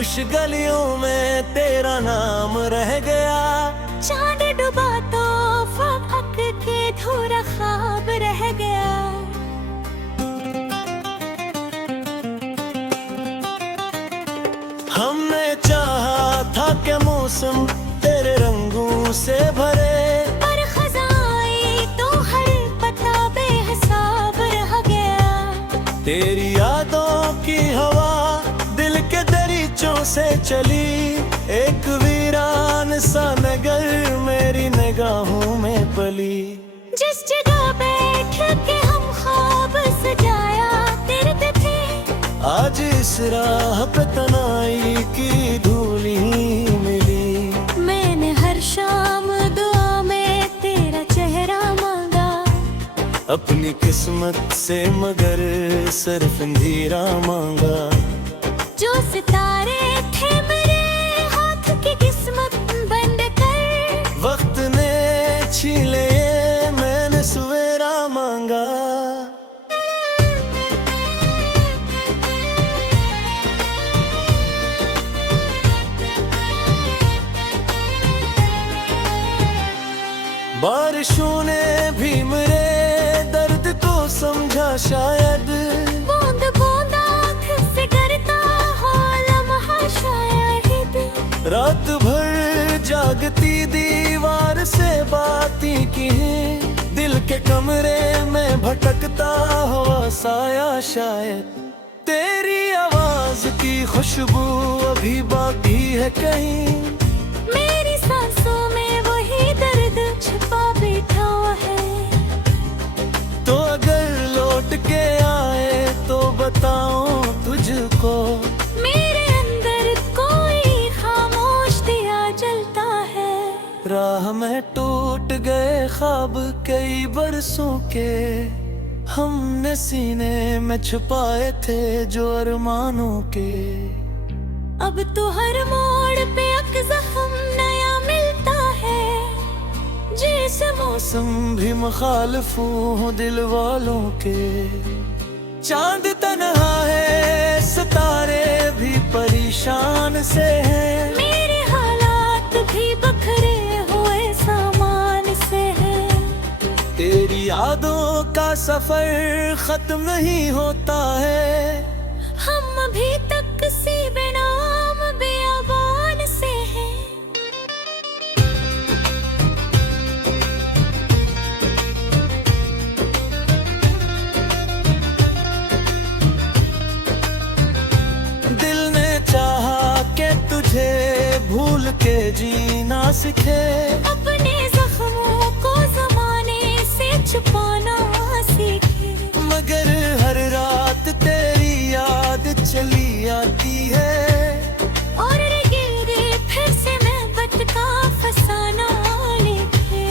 खामोश गलियों में तेरा नाम रह गया। चांद डूबा तो फाक के धूरा ख्वाब रह गया। हमने चाहा था कि मौसम तेरे रंगों से भरे, पर खजाई तो हर पता बेहिसाब रह गया। तेरी यादों की हवा दिल के दरीचों से चली, एक वीरान सा नगर मेरी निगाहों में पली। जिस जगह बैठ के हम ख्वाब सजाया करते थे, आज इस राह पे तनाई की धूली मिली। मैंने हर शाम दुआ में तेरा चेहरा मांगा, अपनी किस्मत से मगर सिर्फ अंधेरा मांगा। जो सितारे थे मेरे हाथ की किस्मत बंद कर, वक्त ने छीन लिए मैंने सवेरा मांगा। बारिशों ने भी मेरे दर्द को समझा शायद, बूंद बूंद आँख से करता हो लम्हा शायद। रात भर जागती दीवार से बातें की हैं, दिल के कमरे में भटकता हुआ साया शायद। तेरी आवाज की खुशबू अभी बाकी है कहीं, मेरी सांसों में वही दर्द छुपा बैठा है। तो अगर लौट के आए तो बताऊं तुझको, मेरे अंदर कोई खामोश दिया जलता है। राह में टूट गए ख्वाब कई बरसों के, हमने सीने में छुपाए थे जो अरमानों के। अब तो हर मोड़ पे एक जख्म नया मिलता है, जिस मौसम भी मुखालिफ हूँ दिल वालों के। चांद तन्हा है सितारे भी परेशान से हैं, मेरे हालात भी बखरे हुए सामान से हैं। तेरी यादों का सफर खत्म नहीं होता है, हम अभी तक सी बेनाम बेअबान से हैं। दिल ने चाहा कि तुझे भूल के जीना सीखे, अपने जख्मों को जमाने से छुपाना सीखे। मगर हर रात तेरी याद चली आती है, और गिरे फिर से मैं भटका फसाना लेके।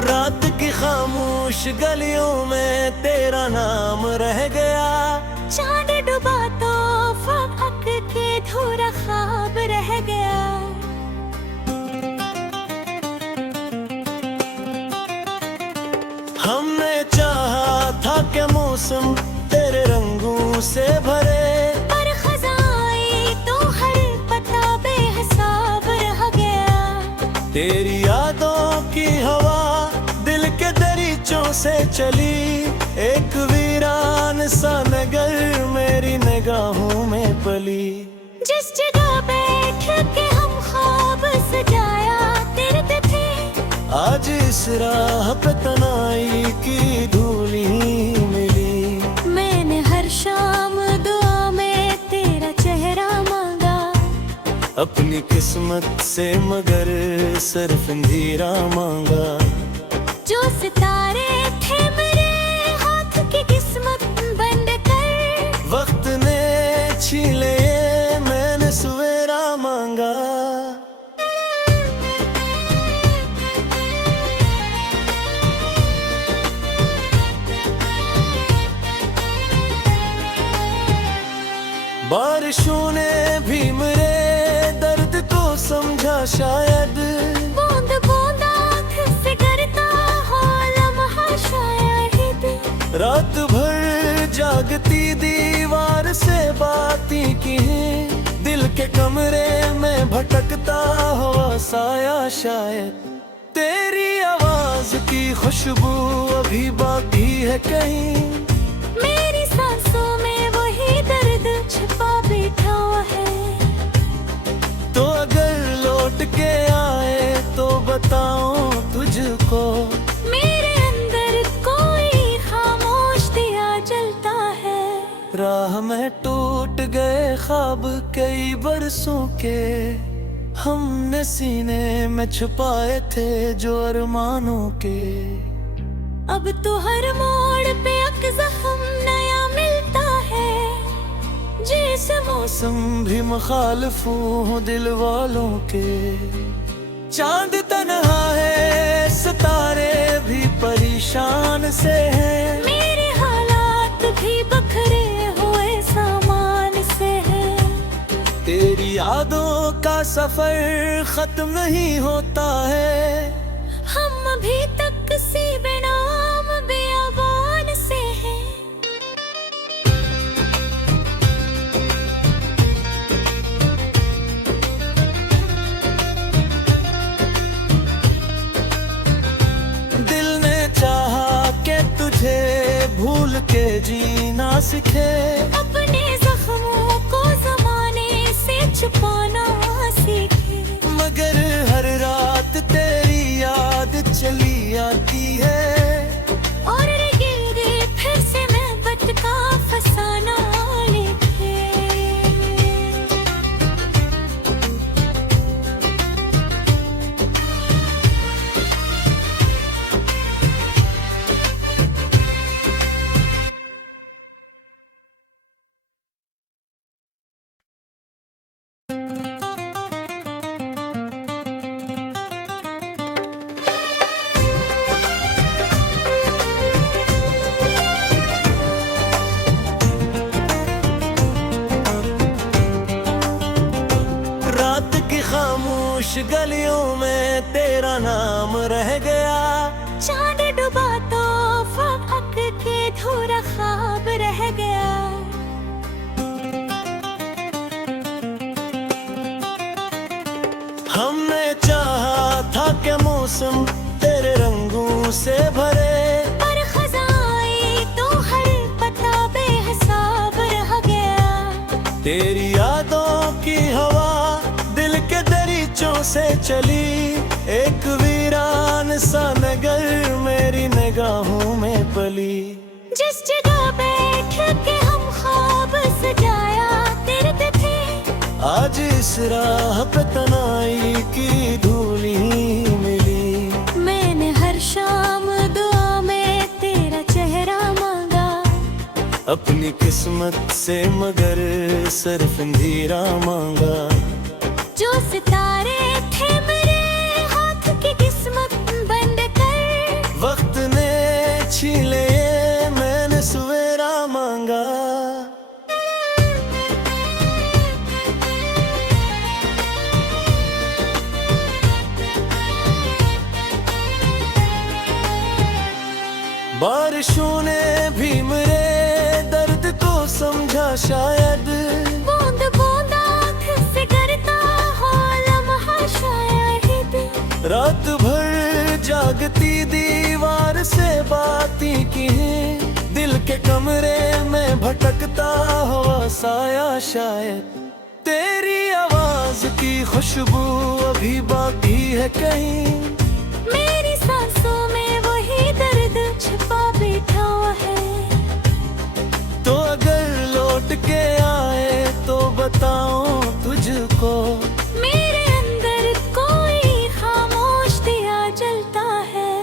रात की खामोश गलियों में तेरा नाम रह गया। चांद डूबा तो फाक के धूरा ख्वाब रह गया। हमने चाहा था कि मौसम तेरे रंगों से भरे, पर खजाई तो हर पता बेहिसाब रह गया। तेरी यादों की हवा दिल के दरीचों से चली, एक वीरान सा नगर मेरी निगाहों में पली। जिस जगह बैठ के हम ख्वाब सजाया करते थे, आज इस राह पे तनाई की धूली मिली। मैंने हर शाम दुआ में तेरा चेहरा मांगा, अपनी किस्मत से मगर सिर्फ अंधेरा मांगा। जो सितारे थे मेरे हाथ की किस्मत बंद कर, वक्त ने बारिशों ने भी मेरे दर्द को समझा शायद, बूंद बूंद आँख से गिरता हो लम्हा शायद। रात भर जागती दीवार से बातें की हैं, दिल के कमरे में भटकता हुआ साया शायद। तेरी आवाज की खुशबू अभी बाकी है कहीं, मेरी सांसों में वही दर्द छिपा बैठा हुआ है। तो अगर लौट के आए तो बताऊं तुझको, मेरे अंदर कोई खामोश दिया जलता है। राह में टूट गए ख्वाब कई बरसों के, हमने सीने में छुपाए थे जो अरमानों के। अब तो हर मोड़ पे एक जख्म नया मिलता है, जिस मौसम भी मुखालिफ हूँ दिल वालों के। चांद तन्हा है सितारे भी परेशान से हैं, मेरे हालात भी बखरे हुए सामान से है। तेरी यादों का सफर खत्म नहीं होता है, हम अभी तक सी बेनाम बेअबान से हैं। दिल ने चाहा कि तुझे भूल के जीना सीखे, अपने जख्मों को जमाने से छुपाना सीखे। मगर हर रात तेरी याद चली आती है, और गिरे फिर से मैं बटका फसाना लिखे। रात की खामोश गलियों में तेरा नाम रह गया, चांद डूबा तो फपक के धूरा ख्वाब रह गया। हमने चाहा था कि मौसम तेरे रंगों से भरे, पर खजाई तो हर पता बेहिसाब रह गया। तेरी यादों की हवा दिल के दरीचों से चली, एक वीरान सा नगर मेरी निगाहों में पली। जिस जगह बैठ के हम ख्वाब सजाया करते थे, आज इस राह पे तनाई की धूल ही मिली। मैंने हर शाम दुआ में तेरा चेहरा मांगा, अपनी किस्मत से मगर सिर्फ अंधेरा मांगा। जो सितारे थे मेरे हाथ की किस्मत बंद कर, वक्त ने छीन लिए मैंने सवेरा मांगा। बारिशों ने भी मेरे दर्द को समझा शायद, बूंद बूंद आँख से गिरता हो लम्हा शायद। रात भर जागती दीवार से बातें की हैं, दिल के कमरे में भटकता हुआ साया शायद। तेरी आवाज की खुशबू अभी बाकी है कहीं, मेरी सांसों में वही दर्द छिपा बैठा हुआ है। तो अगर लौट के आए तो बताऊं तुझको, मेरे अंदर कोई खामोश दिया जलता है।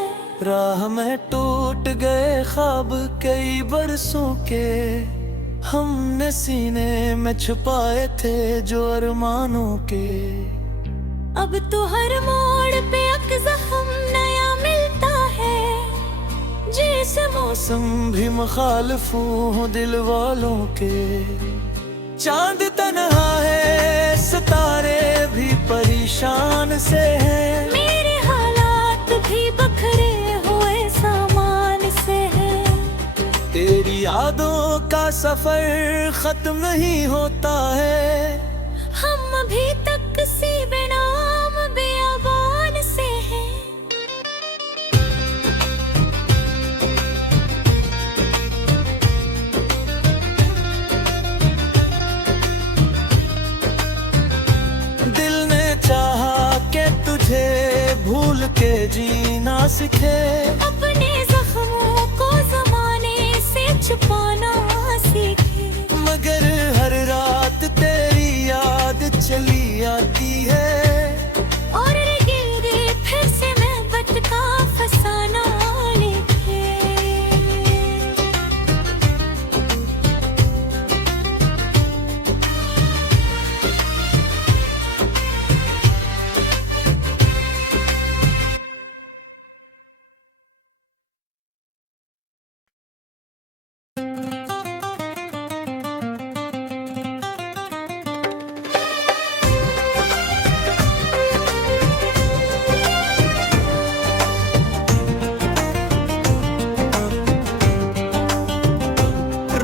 राह में टूट गए ख्वाब कई बरसों के, हमने सीने में छुपाए थे जो अरमानों के। अब तो हर मोड़ पे एक जख्म नया मिलता है, जिस मौसम भी मुखालिफ हूँ दिल वालों के। चांद तन्हा है, सितारे भी परेशान से हैं। मेरे हालात भी बखरे हुए सामान से हैं। तेरी यादों का सफर खत्म नहीं होता है। हम अभी तक सी बेनाम बेअबान से हैं। दिल ने चाहा कि तुझे भूल के जीना सीखे। अपने जख्मों को जमाने से छुपाना सीखे। मगर हर रात तेरी याद चली आती है। और गिरे फिर से मोहब्बत का फसाना लिखे।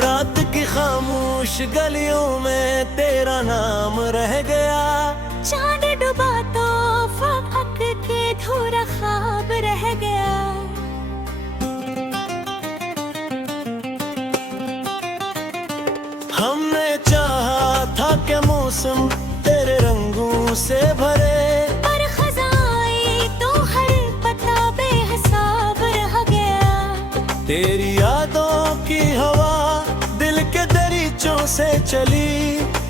रात की खामोश गलियों में तेरा नाम रह गया। चांद डूबा तो फपक के धूरा ख्वाब रह गया। हमने चाहा था कि मौसम तेरे रंगों से भरे। पर खजाई तो हर पता बेहिसाब रह गया। तेरी यादों की हवा दिल के दरीचों से चली।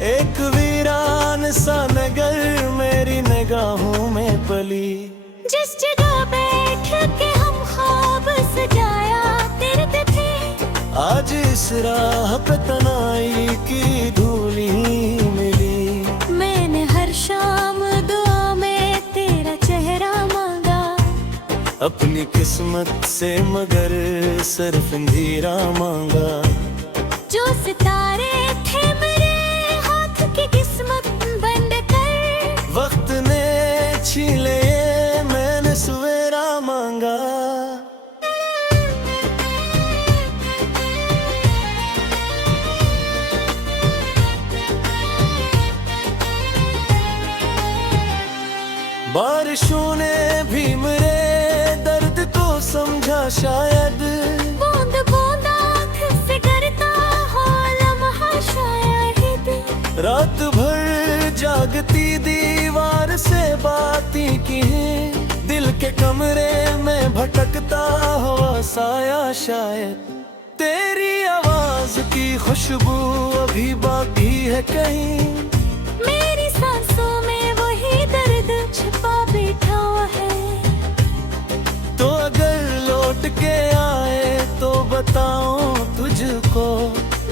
एक वीरान सा नगर मेरी निगाहों में पली। जिस जगह बैठ के हम ख्वाब सजाया करते थे। आज इस राह पे तनाई की धूली मिली। मैंने हर शाम दुआ में तेरा चेहरा मांगा। अपनी किस्मत से मगर सिर्फ अंधेरा मांगा। जो सितारे थे मेरे हाथ की किस्मत बंद कर। वक्त ने छीन लिए, मैंने सवेरा मांगा। बारिशों ने भी मेरे दर्द को समझा शायद। बूंद बूंद आँख से करता हो लम्हा शायद। रात भर जागती दीवार से बातें की हैं। दिल के कमरे में भटकता हुआ साया शायद। तेरी आवाज की खुशबू अभी बाकी है कहीं। मेरी सांसों में वही दर्द छुपा बैठा हुआ है। तो अगर लौट के आए तो बताऊं तुझको।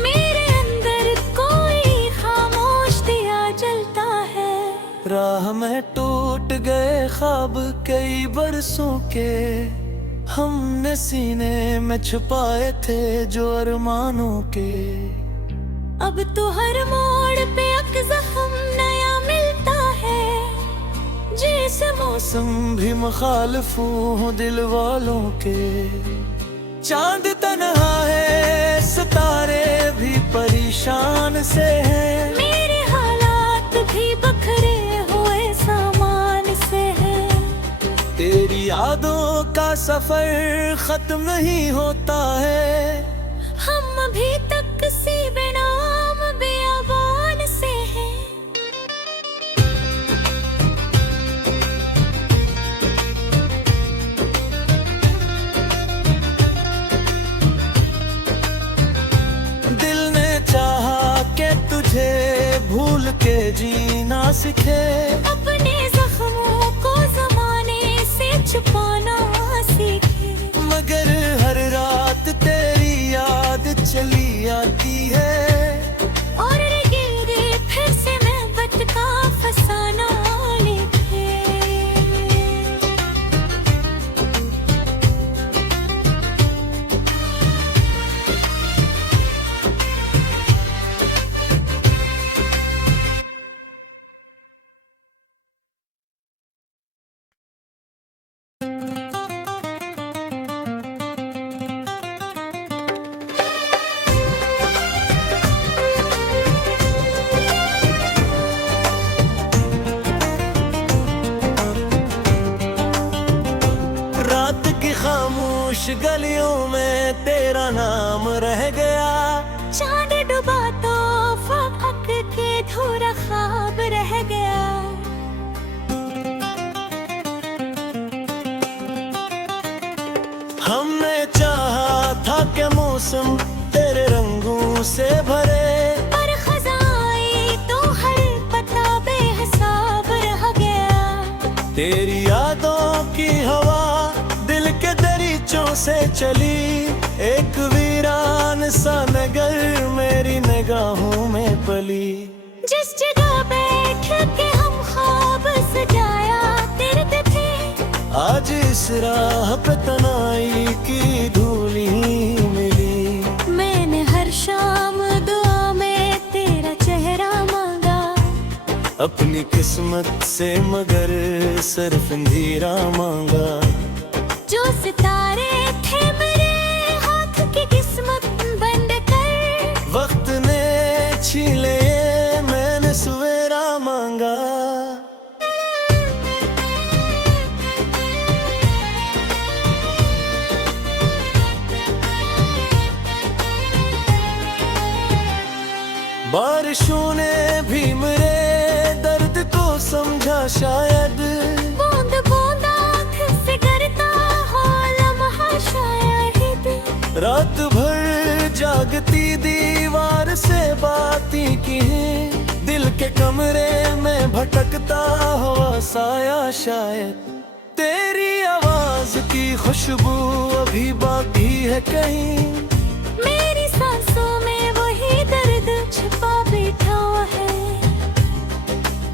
मेरे अंदर कोई खामोश दिया जलता है। राह में टूट गए ख्वाब कई बरसों के। हमने सीने में छुपाए थे जो अरमानों के। अब तो हर मोड़ पे एक जख्म नया मिलता है। जिस मौसम भी मुखालिफ हूँ दिल वालों के। चांद तन्हा है, सितारे भी परेशान से हैं। मेरे हालात भी बखरे हुए सामान से हैं। तेरी यादों का सफर खत्म नहीं होता है। हम अभी तक सी बेनाम बेअबान से हैं। दिल ने चाहा कि तुझे भूल के जीना सीखे। अपने जख्मों को जमाने से छुपाना सीखे। मगर हर रात तेरी याद चली आती है। और गिरे फिर से मोहब्बत का फसाना लिखे। गलियों में तेरा नाम रह गया। चांद डूबा तो फाक के धूरा ख्वाब रह गया। हमने चाहा था कि मौसम तेरे रंगों से भरे, पर खजाई तो हर पता बेहिसाब रह गया। तेरी यादों की हवा दिल के दरीचों से चली, एक वीरान सा नगर मेरी निगाहों में पली। जिस जगह बैठ के हम ख्वाब सजाया करते थे, आज इस राह पे तनाई की धूली मिली। मैंने हर शाम दुआ में तेरा चेहरा मांगा, अपनी किस्मत से मगर सिर्फ अंधेरा मांगा। जो सितारे थे मेरे हाथ की किस्मत बंद कर, वक्त ने छीन लिए मैंने सवेरा मांगा। बारिशों ने भी मेरे दर्द को समझा शायद, बूंद बूंद आँख से करता हो लम्हा शायद। रात भर जागती दीवार से बातें की, दिल के कमरे में भटकता हुआ साया शायद। तेरी आवाज की खुशबू अभी बाकी है कहीं, मेरी सांसों में वही दर्द छिपा बैठा हुआ है।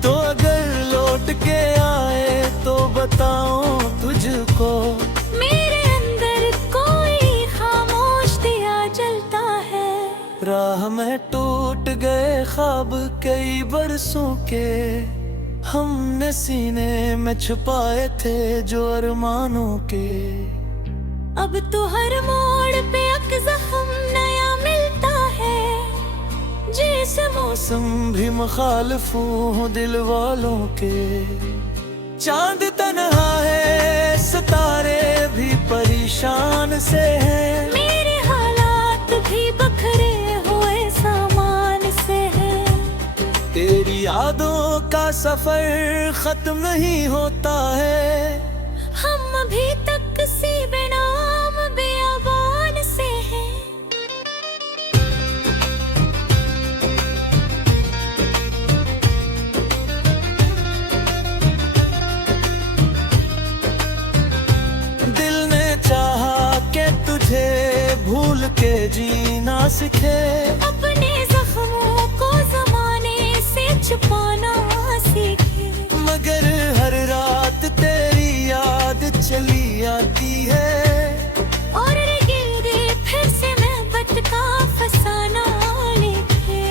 तो अगर लौट के आए तो बताऊं तुझको, मेरे अंदर कोई खामोश दिया जलता है। राह में टूट गए ख्वाब कई बरसों के, हमने सीने में छुपाए थे जो अरमानों के। अब तो हर मोड़ पे एक जख्म नया मिलता है, जिस मौसम भी मुखालिफ हूँ दिल वालों के। चांद तन्हा है सितारे भी परेशान से हैं, मेरे हालात भी बखरे हुए सामान से हैं। तेरी यादों का सफर खत्म नहीं होता है, हम अभी तक सी बेनाम बेअबान से हैं। दिल ने चाहा कि तुझे भूल के जीना सीखे, अपने जख्मों को जमाने से छुपाना सीखे। मगर हर रात तेरी याद चली आती है, और गिरे फिर से मोहब्बत का फसाना लिखे।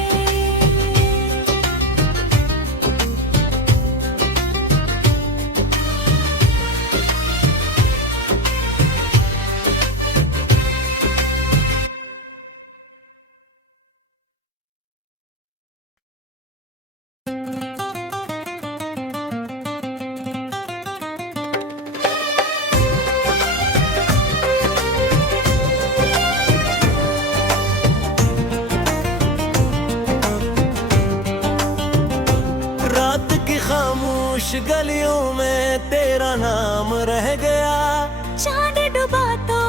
रात की खामोश गलियों में तेरा नाम रह गया। चांद डूबा तो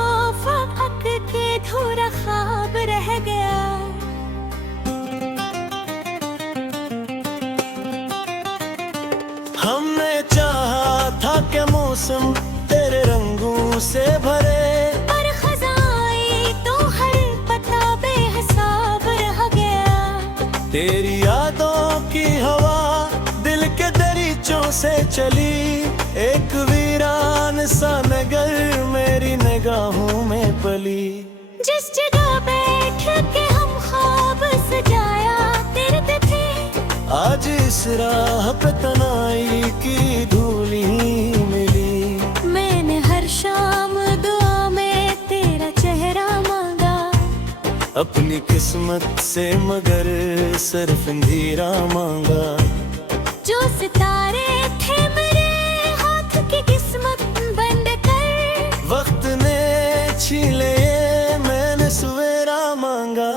फाक के धूरा ख्वाब रह गया। हमने चाहा था कि मौसम तेरे रंगों से भरे, पर खजाई तो हर पता बेहिसाब रह गया। तेरी यादों की हवा दिल के दरीचों से चली, एक वीरान सा नगर मेरी निगाहों में पली। जिस जगह बैठ के हम ख्वाब सजाया करते थे, आज इस राह पे तनाई की धूली मिली। मैंने हर शाम दुआ में तेरा चेहरा मांगा, अपनी किस्मत से मगर सिर्फ अंधेरा मांगा। जो सितारे थे मेरे हाथ की किस्मत बंद कर, वक्त ने छीले ये मैंने सवेरा मांगा।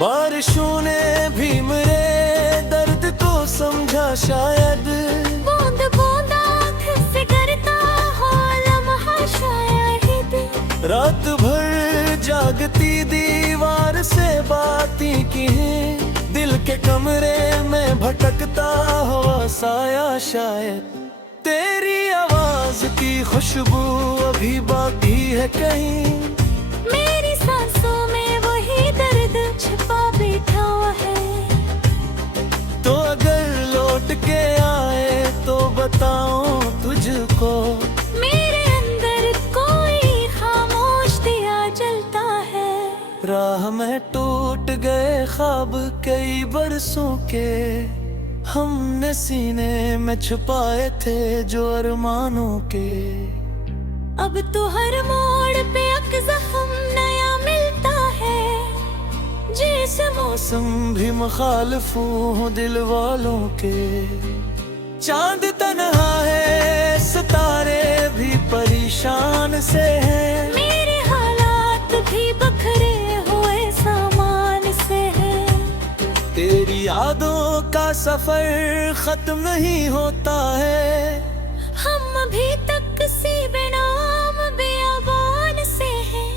बारिशों ने भी मेरे दर्द को समझा शायद, बूंद बूंद आँख से करता हो लम्हा शायद। रात भर जागती दीवार से बातें की हैं, दिल के कमरे में भटकता हुआ साया शायद। तेरी आवाज की खुशबू अभी बाकी है कहीं, मेरी सांसों में वही दर्द छिपा बैठा हुआ है। तो अगर लौट के आए तो बताऊं तुझको, मेरे अंदर कोई खामोश दिया जलता है। राह में टूट गए ख्वाब कई बरसों के, हमने सीने में छुपाए थे जो अरमानों के। अब तो हर मोड़ पे एक जख्म नया मिलता है, जिस मौसम भी मुखालिफ हूँ दिल वालों के। चांद तन्हा है सितारे भी परेशान से हैं, मेरे हालात भी बखरे हुए सामान से हैं। तेरी यादों का सफर खत्म नहीं होता है, हम अभी तक किसी बेनाम बेअबान से हैं।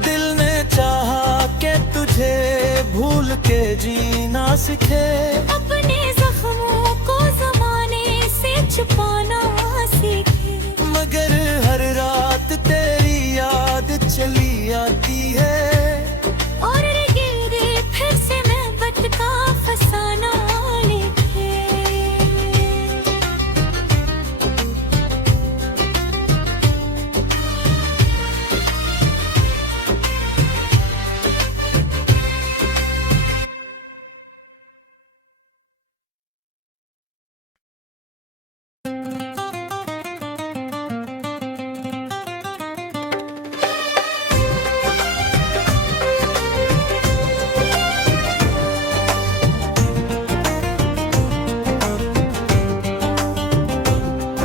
दिल ने चाहा कि तुझे भूल के जीना सीखे, अपने जख्मों को जमाने से छुपाना सीखे। मगर हर रात तेरी याद चली आती है, और गिरे फिर से मोहब्बत का फसाना लिखे।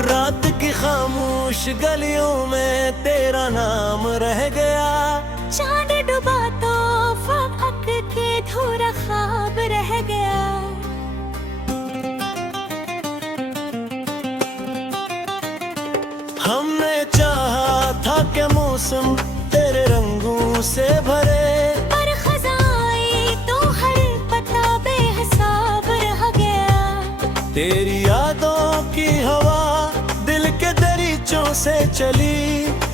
रात की खामोश गलियों में तेरा नाम रह गया। चांद डूबा तो फक के धूरा ख्वाब रह गया। हमने चाहा था कि मौसम तेरे रंगों से भरे, पर खजाई तो हर पता बेहिसाब रह गया। तेरी यादों की हवा दिल के दरीचों से चली,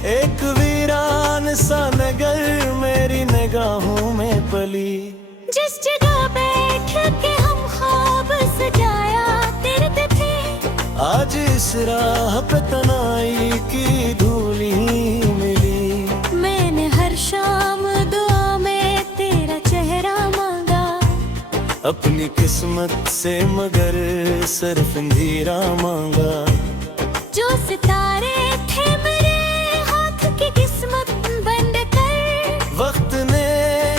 एक वीरान सा नगर मेरी निगाहों में पली। जिस जगह बैठ के हम ख्वाब सजाया करते थे, आज इस राह पे तनाई की धूल ही मिली। मैंने हर शाम दुआ में तेरा चेहरा मांगा, अपनी किस्मत से मगर सिर्फ अंधेरा मांगा। जो सितारे थे मेरे हाथ की किस्मत बंद कर, वक्त ने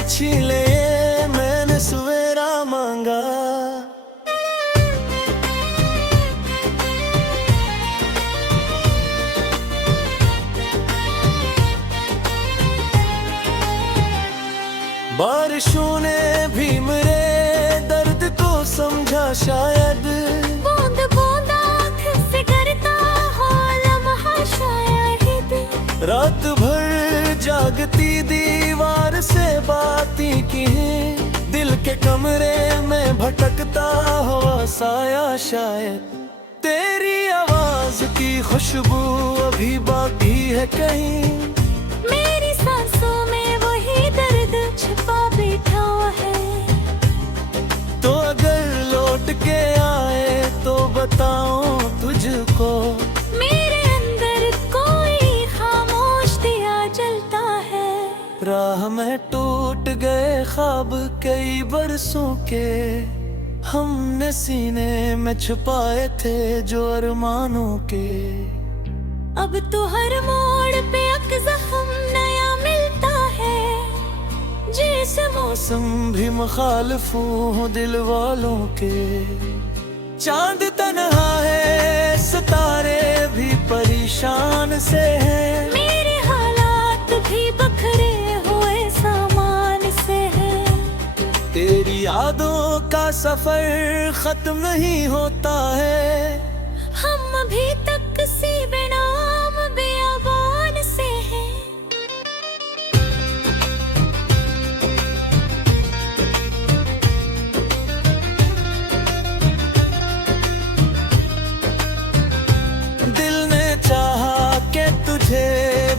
छीले ये मैंने सवेरा मांगा। बारिशों ने भी मेरे दर्द को समझा शायद, बूंद बूंद आँख से करता हो लम्हा शायद। रात भर जागती दीवार से बातें की हैं, दिल के कमरे में भटकता हुआ साया शायद। तेरी आवाज की खुशबू अभी बाकी है कहीं, मेरी सांसों में वही दर्द छिपा बैठा हुआ है। तो अगर लौट के आए तो बताऊं तुझको, मेरे अंदर कोई खामोश दिया जलता है। राह में टूट गए ख्वाब कई बरसों के, हमने सीने में छुपाए थे जो अरमानों के। अब तो हर मोड़ पे एक जख्म नया मिलता है, जैसे मौसम भी मुखालिफ हो दिल वालों के। चांद तन्हा है, सितारे भी परेशान से हैं, मेरे हालात भी बखरे हुए सामान से हैं। तेरी यादों का सफर खत्म नहीं होता है, हम अभी तक सी बेनाम बेअबान से हैं। दिल ने चाहा कि तुझे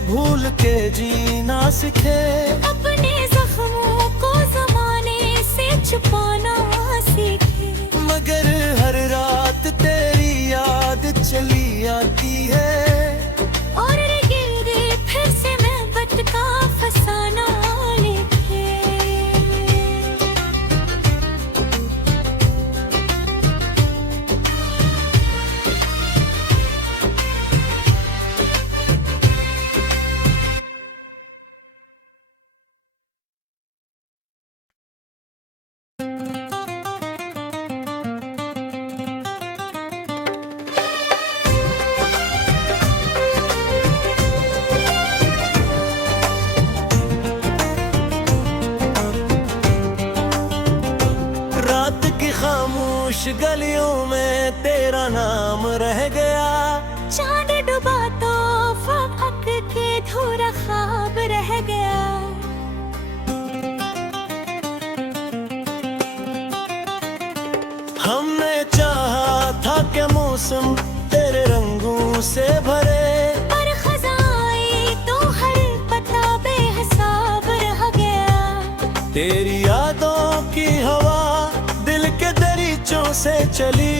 भूल के जीना सीखे, अपने जख्मों को जमाने से छुपाना सीखे। मगर हर रात तेरी याद चली आती है, और गिरे फिर से मोहब्बत का फसाना लिखे। रात की खामोश गलियों में तेरा नाम रह गया, चांद डूबा तो फक के धूरा ख्वाब रह गया। हमने चाहा था कि मौसम तेरे रंगों से भरे, पर खजाई तो हर पता बेहिसाब रह गया। तेरी यादों की हवा दिल के दरीचों से चली,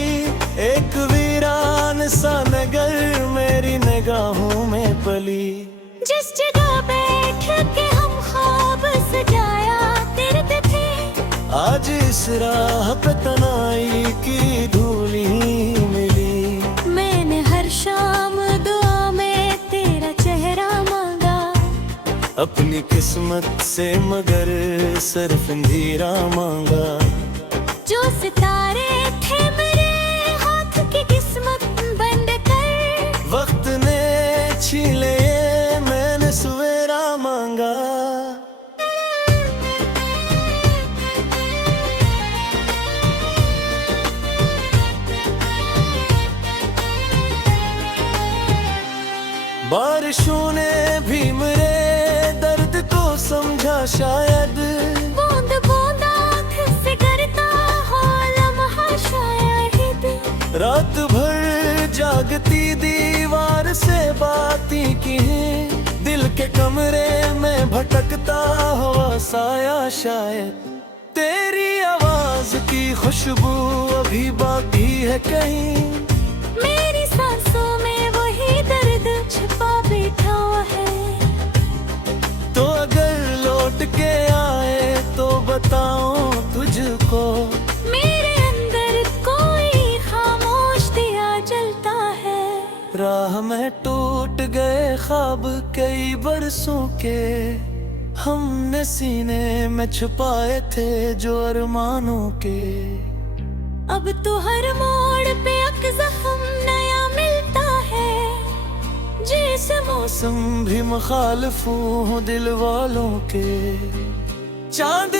एक वीरान सा नगर मेरी निगाहों में पली। जिस जगह बैठ के हम ख्वाब सजाया करते थे, आज इस राह पे तनाई की धूल ही मिली। मैंने हर शाम दुआ में तेरा चेहरा मांगा, अपनी किस्मत से मगर सिर्फ अंधेरा मांगा। जो सितारे थे मेरे हाथ की किस्मत बंद कर, वक्त ने छीन लिए, मैंने सवेरा मांगा। बारिशों ने भी मेरे दर्द को समझा शायद, बूंद बूंद आँख से करता हो लम्हा शायद। रात भर जागती दीवार से बातें की, दिल के कमरे में भटकता हुआ साया शायद। तेरी आवाज की खुशबू अभी बाकी है कहीं, मेरी सांसों में वही दर्द छुपा बैठा हुआ है। तो अगर लौट के आए तो बताऊं तुझको, मेरे अंदर कोई खामोश दिया जलता है। राह में टूट गए ख्वाब कई बरसों के, हमने सीने में छुपाए थे जो अरमानों के। अब तो हर मोड़ पे एक जख्म नया मिलता है, जैसे मौसम भी मुखालिफ हो दिल वालों के। चांद